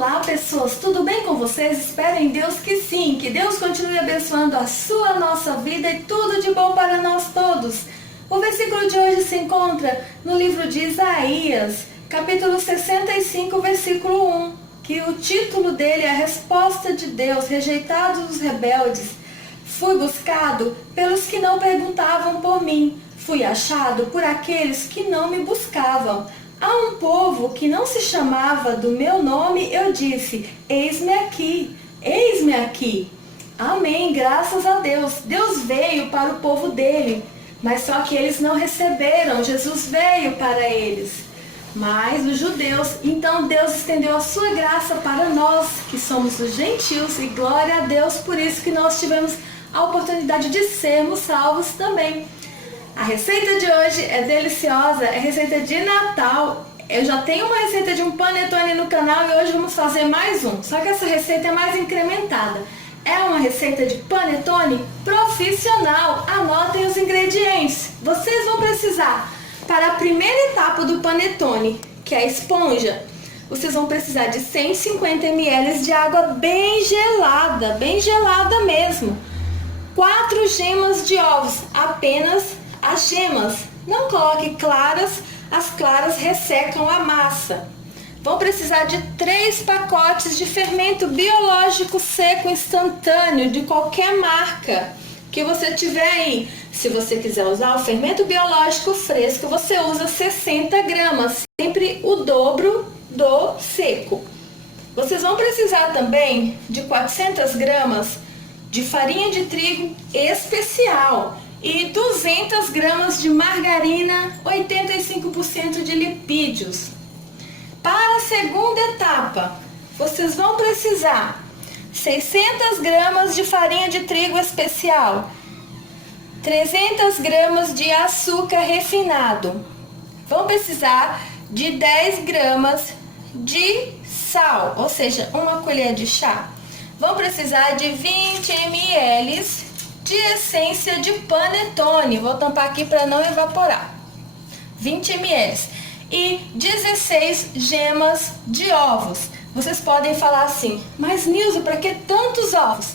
Olá pessoas, tudo bem com vocês? Espero em Deus que sim, que Deus continue abençoando a nossa vida e tudo de bom para nós todos. O versículo de hoje se encontra no livro de Isaías, capítulo 65, versículo 1, que o título dele é a resposta de Deus, rejeitados os rebeldes. Fui buscado pelos que não perguntavam por mim, fui achado por aqueles que não me buscavam. A um povo que não se chamava do meu nome, eu disse, eis-me aqui, eis-me aqui. Amém, graças a Deus. Deus veio para o povo dele, mas só que eles não receberam. Jesus veio para eles, mas os judeus. Então Deus estendeu a sua graça para nós, que somos os gentios, e glória a Deus por isso que nós tivemos a oportunidade de sermos salvos também. A receita de hoje é deliciosa, é receita de Natal. Eu já tenho uma receita de um panetone no canal e hoje vamos fazer mais um. Só que essa receita é mais incrementada. É uma receita de panetone profissional. Anotem os ingredientes. Vocês vão precisar, para a primeira etapa do panetone, que é a esponja, vocês vão precisar de 150 ml de água bem gelada mesmo. 4 gemas de ovos, apenas as gemas. Não coloque claras, as claras ressecam a massa. Vão precisar de 3 pacotes de fermento biológico seco instantâneo de qualquer marca que você tiver aí. Se você quiser usar o fermento biológico fresco, você usa 60 gramas, sempre o dobro do seco. Vocês vão precisar também de 400 gramas de farinha de trigo especial e 200 gramas de margarina, 85% de lipídios. Para a segunda etapa, vocês vão precisar 600 gramas de farinha de trigo especial, 300 gramas de açúcar refinado. Vão precisar de 10 gramas de sal, ou seja, uma colher de chá. Vão precisar de 20 ml de essência de panetone. Vou tampar aqui para não evaporar. 20 ml. E 16 gemas de ovos. Vocês podem falar assim, mas Nilza, para que tantos ovos?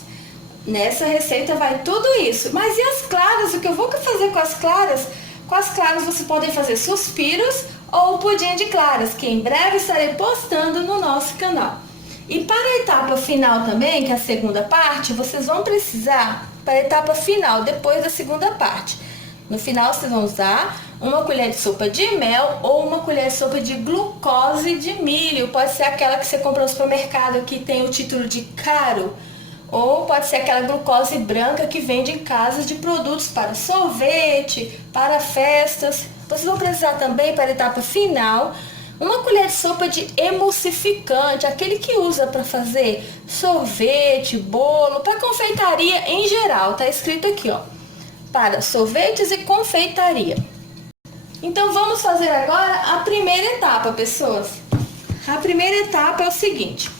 Nessa receita vai tudo isso. Mas e as claras? O que eu vou fazer com as claras? Com as claras vocês podem fazer suspiros ou pudim de claras, que em breve estarei postando no nosso canal. E para a etapa final também, que é a segunda parte, vocês vão precisar, para a etapa final, depois da segunda parte, no final vocês vão usar uma colher de sopa de mel ou uma colher de sopa de glucose de milho. Pode ser aquela que você compra no supermercado que tem o título de caro, ou pode ser aquela glucose branca que vende em casas de produtos para sorvete, para festas. Vocês vão precisar também, para a etapa final, uma colher de sopa de emulsificante, aquele que usa para fazer sorvete, bolo, para confeitaria em geral. Tá escrito aqui, ó, para sorvetes e confeitaria. Então vamos fazer agora a primeira etapa, pessoas. A primeira etapa é o seguinte.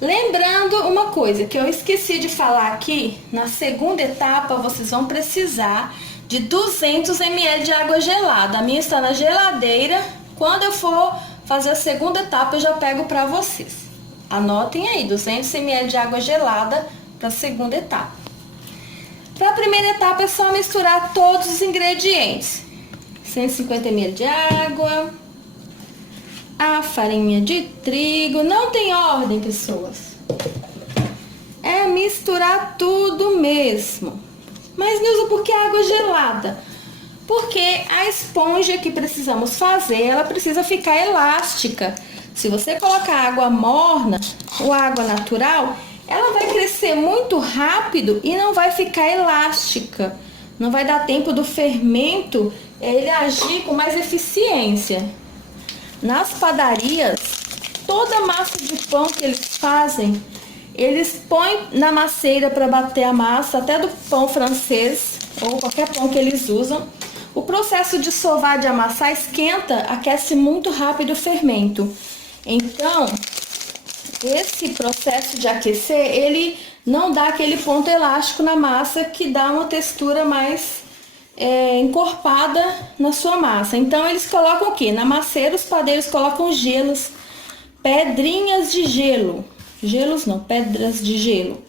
Lembrando uma coisa que eu esqueci de falar aqui, na segunda etapa vocês vão precisar de 200 ml de água gelada. A minha está na geladeira. Quando eu for fazer a segunda etapa, eu já pego para vocês. Anotem aí, 200 ml de água gelada para a segunda etapa. Para a primeira etapa é só misturar todos os ingredientes. 150 ml de água, a farinha de trigo, não tem ordem, pessoas. É misturar tudo mesmo. Mas, Nilza, por que água gelada? Porque a esponja que precisamos fazer, ela precisa ficar elástica. Se você colocar água morna ou água natural, ela vai crescer muito rápido e não vai ficar elástica. Não vai dar tempo do fermento ele agir com mais eficiência. Nas padarias, toda a massa de pão que eles fazem, eles põem na masseira para bater a massa, até do pão francês ou qualquer pão que eles usam. O processo de sovar, de amassar, esquenta, aquece muito rápido o fermento. Então, esse processo de aquecer, ele não dá aquele ponto elástico na massa que dá uma textura mais encorpada na sua massa. Então, eles colocam o quê? Na masseira, os padeiros colocam gelos pedrinhas de gelo. Gelos não, pedras de gelo.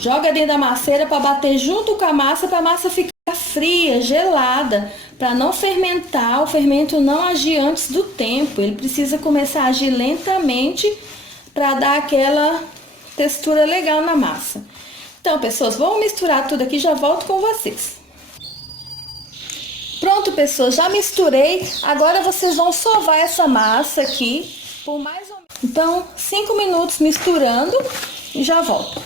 Joga dentro da masseira para bater junto com a massa, para a massa ficar fria, gelada, para não fermentar, o fermento não agir antes do tempo. Ele precisa começar a agir lentamente para dar aquela textura legal na massa. Então, pessoas, vamos misturar tudo aqui, já volto com vocês. Pronto, pessoas, já misturei. Agora vocês vão sovar essa massa aqui por mais ou menos. Então, 5 minutos misturando e já volto.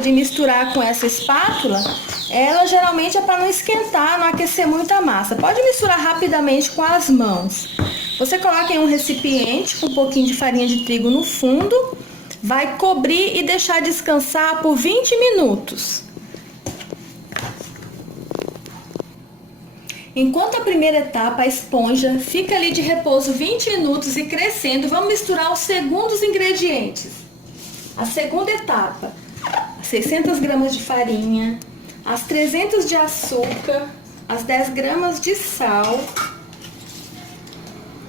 De misturar com essa espátula, ela geralmente é para não esquentar, não aquecer muito a massa. Pode misturar rapidamente com as mãos. Você coloca em um recipiente com um pouquinho de farinha de trigo no fundo, vai cobrir e deixar descansar por 20 minutos. Enquanto a primeira etapa, a esponja, fica ali de repouso 20 minutos e crescendo, vamos misturar os segundos ingredientes. A segunda etapa, 600 gramas de farinha, as 300 de açúcar, as 10 gramas de sal,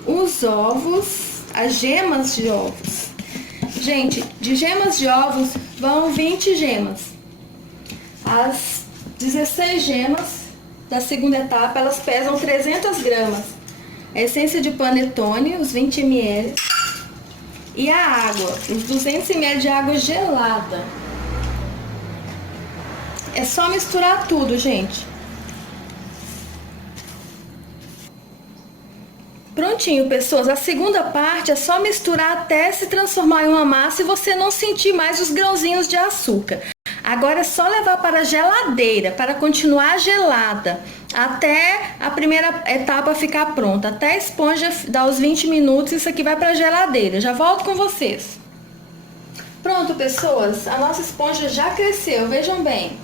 os ovos, as gemas de ovos. Gente, de gemas de ovos vão 20 gemas. As 16 gemas da segunda etapa, elas pesam 300 gramas. A essência de panetone, os 20 ml. E a água, os 200 ml de água gelada. É só misturar tudo, gente. Prontinho, pessoas. A segunda parte é só misturar até se transformar em uma massa e você não sentir mais os grãozinhos de açúcar. Agora é só levar para a geladeira para continuar gelada até a primeira etapa ficar pronta. Até a esponja dar os 20 minutos, isso aqui vai para a geladeira. Já volto com vocês. Pronto, pessoas. A nossa esponja já cresceu, vejam bem.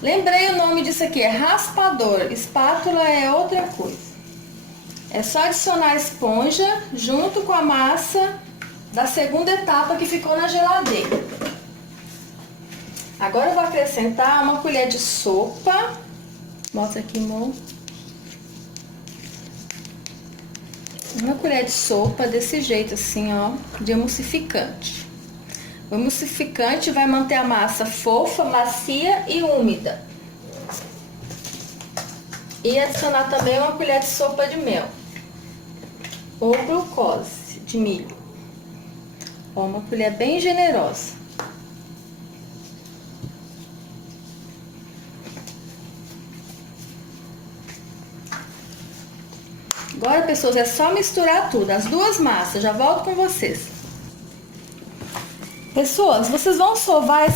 Lembrei o nome disso aqui, é raspador. Espátula é outra coisa. É só adicionar a esponja junto com a massa da segunda etapa que ficou na geladeira. Agora eu vou acrescentar uma colher de sopa. Mostra aqui, amor. Uma colher de sopa desse jeito assim, ó, de emulsificante. O emulsificante vai manter a massa fofa, macia e úmida. E adicionar também uma colher de sopa de mel. Ou glucose de milho. Ó, uma colher bem generosa. Agora, pessoas, é só misturar tudo, as duas massas. Já volto com vocês. Pessoas, vocês vão sovar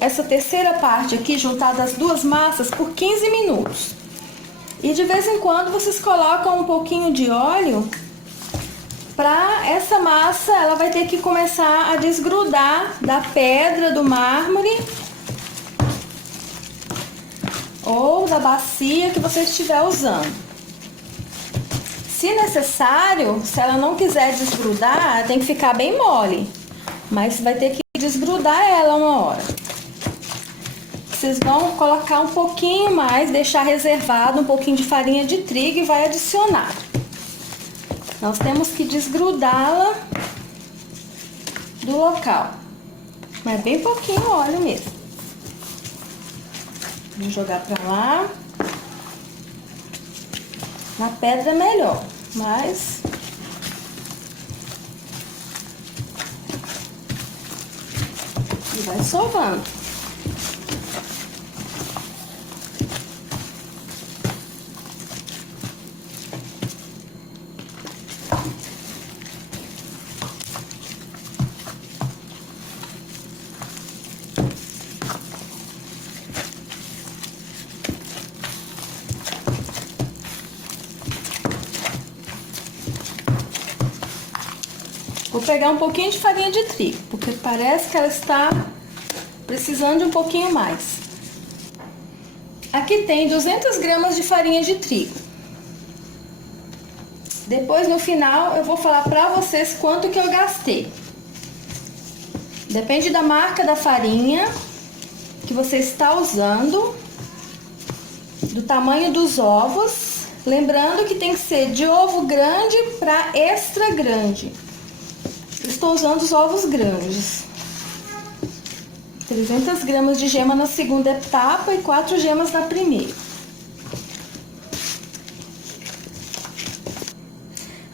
essa terceira parte aqui, juntada as duas massas, por 15 minutos. E de vez em quando vocês colocam um pouquinho de óleo para essa massa, ela vai ter que começar a desgrudar da pedra, do mármore ou da bacia que você estiver usando. Se necessário, se ela não quiser desgrudar, tem que ficar bem mole. Mas vai ter que desgrudar ela uma hora. Vocês vão colocar um pouquinho mais, deixar reservado um pouquinho de farinha de trigo e vai adicionar. Nós temos que desgrudá-la do local. Mas bem pouquinho óleo mesmo. Vou jogar pra lá. Na pedra é melhor, mas e vai sovando. Vou pegar um pouquinho de farinha de trigo, porque parece que ela está precisando de um pouquinho mais. Aqui tem 200 gramas de farinha de trigo. Depois, no final, eu vou falar pra vocês quanto que eu gastei. Depende da marca da farinha que você está usando, do tamanho dos ovos. Lembrando que tem que ser de ovo grande para extra grande. estou usando os ovos grandes. 300 gramas de gema na segunda etapa e 4 gemas na primeira.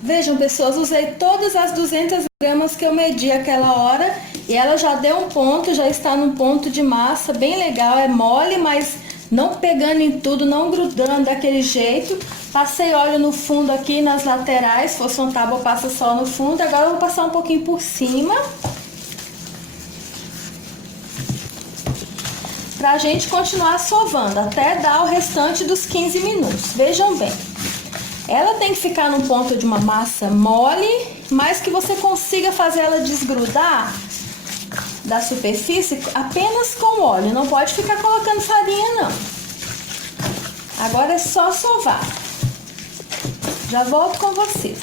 Vejam, pessoas, usei todas as 200 gramas que eu medi aquela hora e ela já deu um ponto, já está num ponto de massa bem legal, é mole, mas não pegando em tudo, não grudando daquele jeito. Passei óleo no fundo aqui, nas laterais, se fosse uma tábua passa só no fundo, agora eu vou passar um pouquinho por cima. Pra gente continuar sovando até dar o restante dos 15 minutos. Vejam bem, ela tem que ficar no ponto de uma massa mole, mas que você consiga fazer ela desgrudar da superfície apenas com óleo. Não pode ficar colocando farinha, não. Agora é só sovar. Já volto com vocês.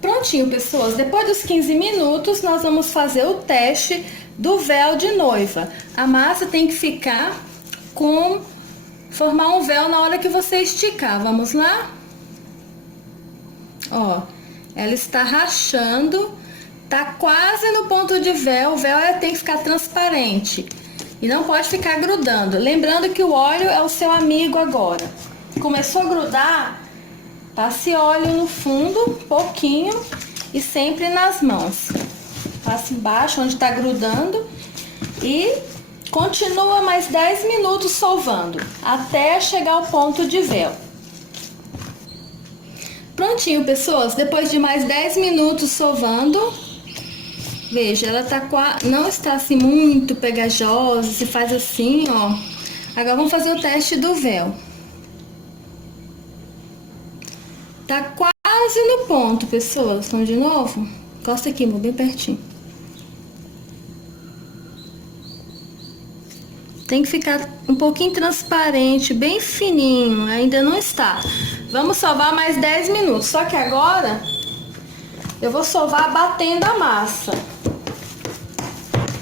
Prontinho, pessoas. Depois dos 15 minutos, nós vamos fazer o teste do véu de noiva. A massa tem que ficar formar um véu na hora que você esticar. Vamos lá? Ó, ela está rachando, tá quase no ponto de véu. O véu tem que ficar transparente e não pode ficar grudando. Lembrando que o óleo é o seu amigo agora. Começou a grudar, passe óleo no fundo, pouquinho, e sempre nas mãos. Passa embaixo onde está grudando e continua mais 10 minutos sovando até chegar ao ponto de véu. Prontinho, pessoas, depois de mais 10 minutos sovando, veja, ela não está assim muito pegajosa, se faz assim, ó. Agora vamos fazer o teste do véu. Tá quase no ponto, pessoas. Vamos de novo? Encosta aqui, bem pertinho. Tem que ficar um pouquinho transparente, bem fininho, ainda não está. Vamos sovar mais 10 minutos, só que agora eu vou sovar batendo a massa.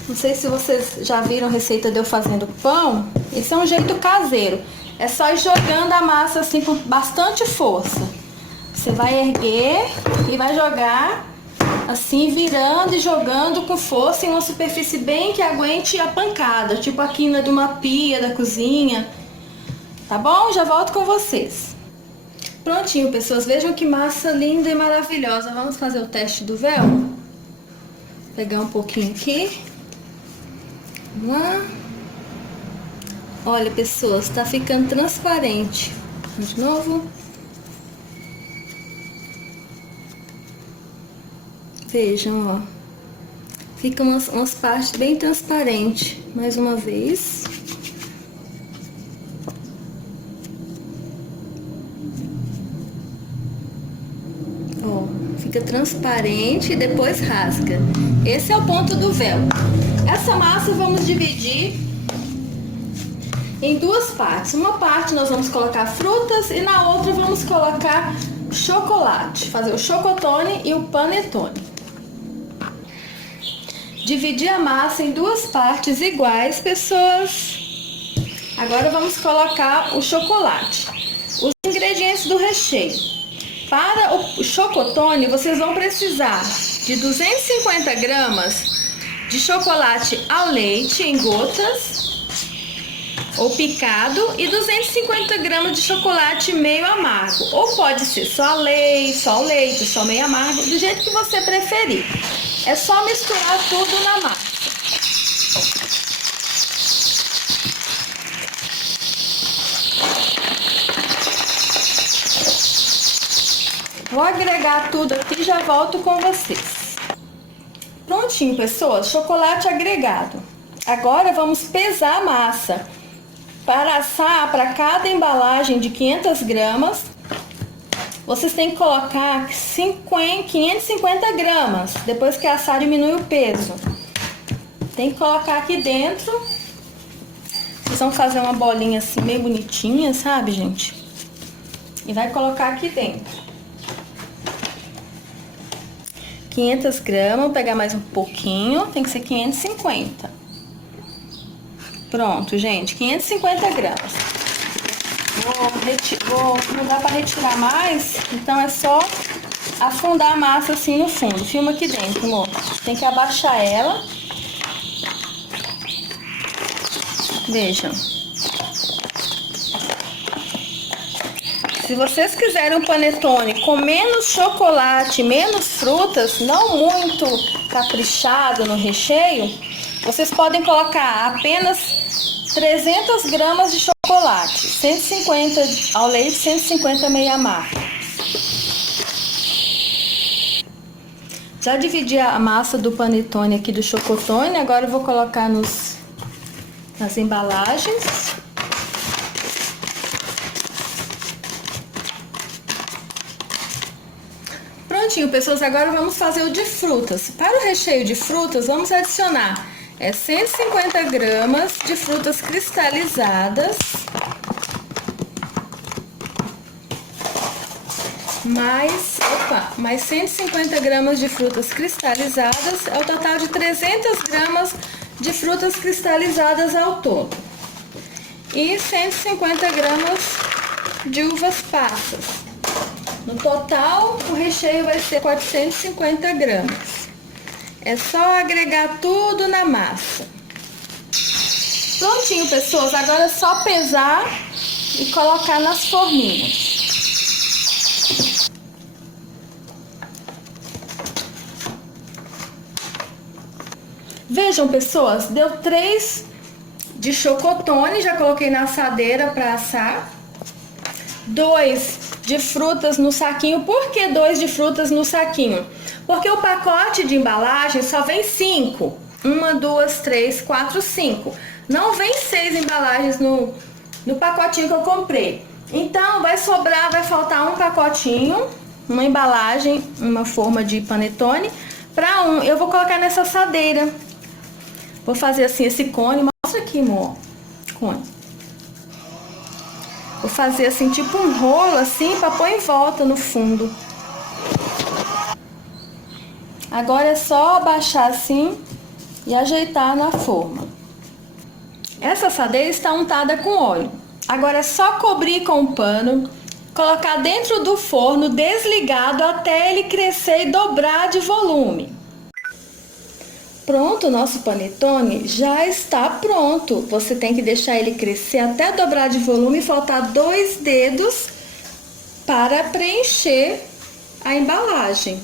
Não sei se vocês já viram a receita de eu fazendo pão. Esse é um jeito caseiro. É só ir jogando a massa assim com bastante força. Você vai erguer e vai jogar assim, virando e jogando com força em uma superfície bem que aguente a pancada, tipo a quina de uma pia da cozinha. Tá bom? Já volto com vocês. Prontinho, pessoas. Vejam que massa linda e maravilhosa. Vamos fazer o teste do véu? Vou pegar um pouquinho aqui. Vamos lá. Olha, pessoas, tá ficando transparente. De novo. Vejam, ó. Ficam umas partes bem transparentes. Mais uma vez. Ó, fica transparente e depois rasga. Esse é o ponto do véu. Essa massa vamos dividir em duas partes. Uma parte nós vamos colocar frutas e na outra vamos colocar chocolate. Fazer o chocotone e o panetone. Dividir a massa em duas partes iguais, pessoas. Agora vamos colocar o chocolate. Os ingredientes do recheio. Para o chocotone, vocês vão precisar de 250 gramas de chocolate ao leite em gotas ou picado e 250 gramas de chocolate meio amargo. Ou pode ser só o leite, só meio amargo, do jeito que você preferir. É só misturar tudo na massa. Vou agregar tudo aqui e já volto com vocês. Prontinho, pessoas, chocolate agregado. Agora vamos pesar a massa. Para assar, para cada embalagem de 500 gramas, vocês têm que colocar 550 gramas. Depois que assar, diminui o peso. Tem que colocar aqui dentro. Vocês vão fazer uma bolinha assim, meio bonitinha, sabe, gente? E vai colocar aqui dentro. 500 gramas, vou pegar mais um pouquinho, tem que ser 550. Pronto, gente, 550 gramas. Não dá para retirar mais, então é só afundar a massa assim no fundo. Filma aqui dentro, amor. Tem que abaixar ela. Vejam. Se vocês quiserem um panetone com menos chocolate, menos frutas, não muito caprichado no recheio, vocês podem colocar apenas 300 gramas de chocolate, 150 ao leite, 150 meia amargo. Já dividi a massa do panetone aqui do chocotone, agora eu vou colocar nas embalagens. Prontinho, pessoas, agora vamos fazer o de frutas. Para o recheio de frutas, vamos adicionar 150 gramas de frutas cristalizadas, mais 150 gramas de frutas cristalizadas, é o total de 300 gramas de frutas cristalizadas ao todo. E 150 gramas de uvas passas. No total, o recheio vai ser 450 gramas. É só agregar tudo na massa. Prontinho, pessoas. Agora é só pesar e colocar nas forminhas. Vejam, pessoas, deu 3 de chocotone, já coloquei na assadeira para assar. 2 de frutas no saquinho. Por que 2 de frutas no saquinho? Porque o pacote de embalagem só vem 5. 1, 2, 3, 4, 5. Não vem 6 embalagens no pacotinho que eu comprei. Então vai sobrar, vai faltar um pacotinho, uma embalagem, uma forma de panetone para um. Eu vou colocar nessa assadeira. Vou fazer assim esse cone. Mostra aqui, amor. Cone. Vou fazer assim, tipo um rolo assim, para pôr em volta no fundo. Agora é só abaixar assim e ajeitar na forma. Essa assadeira está untada com óleo. Agora é só cobrir com um pano, colocar dentro do forno desligado até ele crescer e dobrar de volume. Pronto, o nosso panetone já está pronto. Você tem que deixar ele crescer até dobrar de volume e faltar 2 dedos para preencher a embalagem.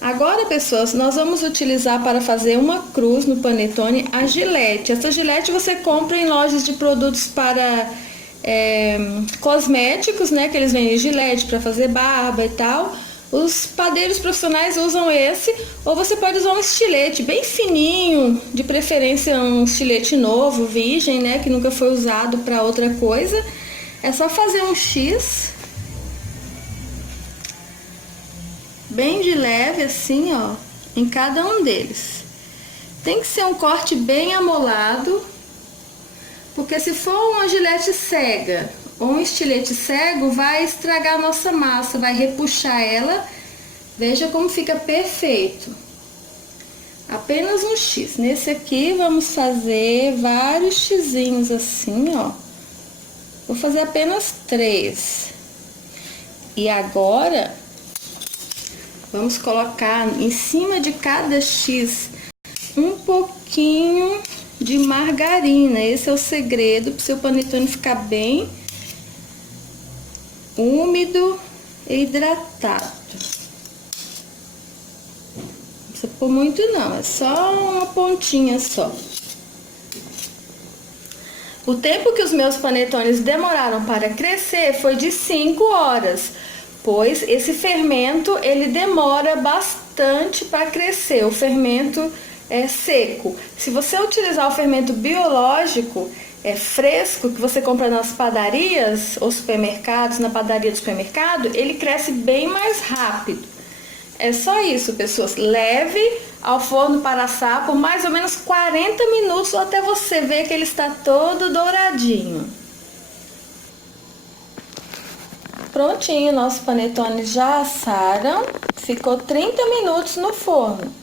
Agora, pessoas, nós vamos utilizar para fazer uma cruz no panetone a gilete. Essa gilete você compra em lojas de produtos para cosméticos, né? Que eles vendem gilete para fazer barba e tal. Os padeiros profissionais usam esse, ou você pode usar um estilete bem fininho, de preferência um estilete novo, virgem, né, que nunca foi usado para outra coisa. É só fazer um X, bem de leve assim, ó, em cada um deles. Tem que ser um corte bem amolado, porque se for uma gilete cega ou um estilete cego, vai estragar a nossa massa, vai repuxar ela. Veja como fica perfeito. Apenas um X. Nesse aqui vamos fazer vários xizinhos assim, ó. Vou fazer apenas 3. E agora vamos colocar em cima de cada X um pouquinho de margarina. Esse é o segredo para o seu panetone ficar bem úmido e hidratado. Não precisa pôr muito não, é só uma pontinha só. O tempo que os meus panetones demoraram para crescer foi de 5 horas, pois esse fermento ele demora bastante para crescer. O fermento é seco. Se você utilizar o fermento biológico, fresco, que você compra nas padarias ou supermercados, na padaria do supermercado, ele cresce bem mais rápido. É só isso, pessoas. Leve ao forno para assar por mais ou menos 40 minutos até você ver que ele está todo douradinho. Prontinho, nossos panetones já assaram. Ficou 30 minutos no forno.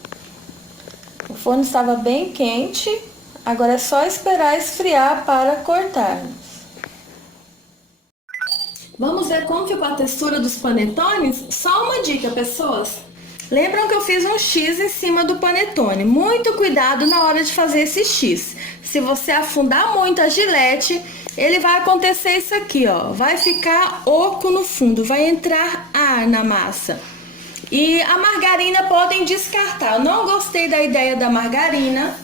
O forno estava bem quente. Agora é só esperar esfriar para cortarmos. Vamos ver como ficou a textura dos panetones? Só uma dica, pessoas. Lembram que eu fiz um X em cima do panetone? Muito cuidado na hora de fazer esse X. Se você afundar muito a gilete, ele vai acontecer isso aqui, ó. Vai ficar oco no fundo, vai entrar ar na massa. E a margarina podem descartar. Eu não gostei da ideia da margarina.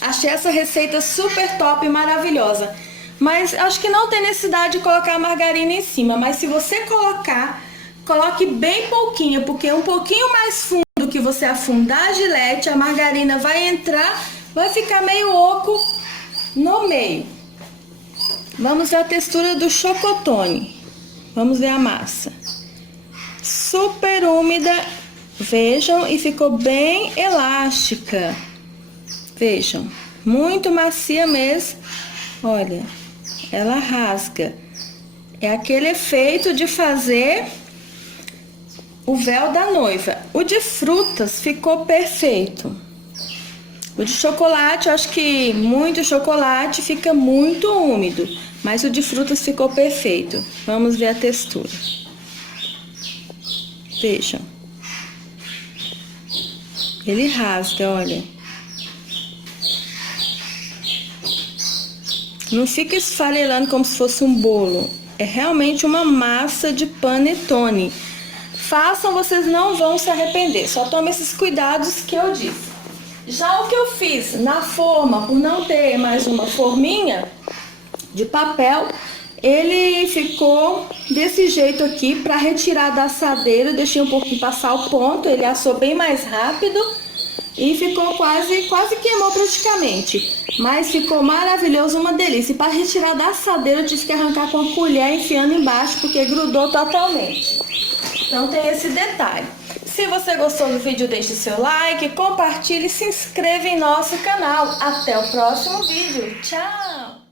Achei essa receita super top e maravilhosa. Mas acho que não tem necessidade de colocar a margarina em cima. Mas se você colocar, coloque bem pouquinho, porque um pouquinho mais fundo que você afundar a gilete, a margarina vai entrar, vai ficar meio oco no meio. Vamos ver a textura do chocotone. Vamos ver a massa. Super úmida, vejam, e ficou bem elástica. Vejam, muito macia mesmo. Olha, ela rasga. É aquele efeito de fazer o véu da noiva. O de frutas ficou perfeito. O de chocolate, eu acho que muito chocolate fica muito úmido, mas o de frutas ficou perfeito. Vamos ver a textura. Vejam. Ele rasga, olha. Não fica esfarelando como se fosse um bolo. É realmente uma massa de panetone. Façam, vocês não vão se arrepender. Só tome esses cuidados que eu disse. Já o que eu fiz na forma, por não ter mais uma forminha de papel, ele ficou desse jeito aqui. Para retirar da assadeira, eu deixei um pouquinho passar o ponto. Ele assou bem mais rápido e ficou quase queimou praticamente. Mas ficou maravilhoso, uma delícia. E para retirar da assadeira, eu tive que arrancar com a colher, enfiando embaixo, porque grudou totalmente. Então tem esse detalhe. Se você gostou do vídeo, deixe seu like, compartilhe e se inscreva em nosso canal. Até o próximo vídeo. Tchau!